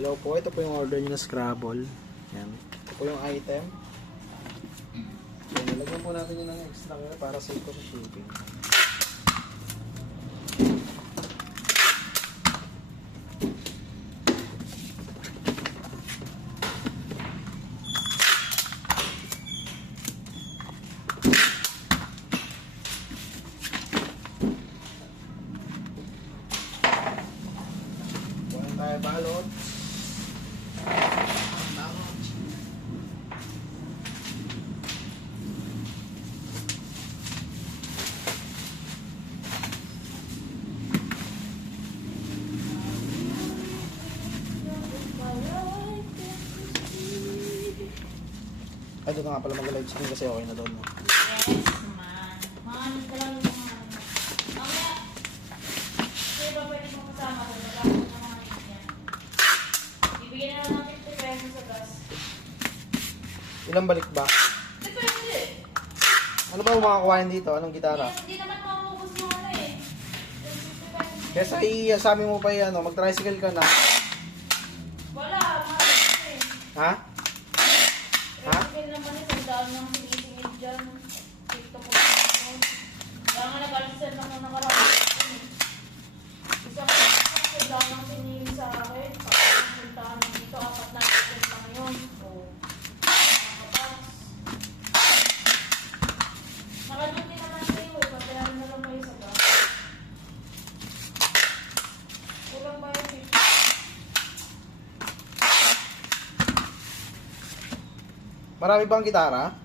Hello po, ito po yung order nyo na Scrabble. Yan. Ito po yung item. Yan, nilagyan po natin yun ng extra para save ko sa shipping. Kunin tayo balot. Ay, doon nga pala mag-live stream kasi okay na doon. No? Yes, man. Man, talagang mga ano. Mamaya, kasi ba pwede mo kasama ko? Magkakot ng mga yan. Bibigyan na lang ng 50 pesos sa gas. Ilang balik ba? Depende. Ano ba makakakuhain dito? Anong gitara? Hindi naman mamubos yung ano eh. Yung 50 pesos. Kesa sabi mo pa yan, mag-tricycle ka na. Wala, mahal eh. Ha? Ha? Tricycle naman eh, sandaan ng sinisingid dyan. TikTok ko naman. Kaya nga nag-alsel lang ng nakaraan. Isa ko, sandaan ng siningid sa akin. Tapos puntahan ng dito, 4 na ticket lang yun. So, nakapats. Nakaduti naman kayo eh, patayan na lang kayo sa gas. Kulang ba yung 50? Marami bang gitara?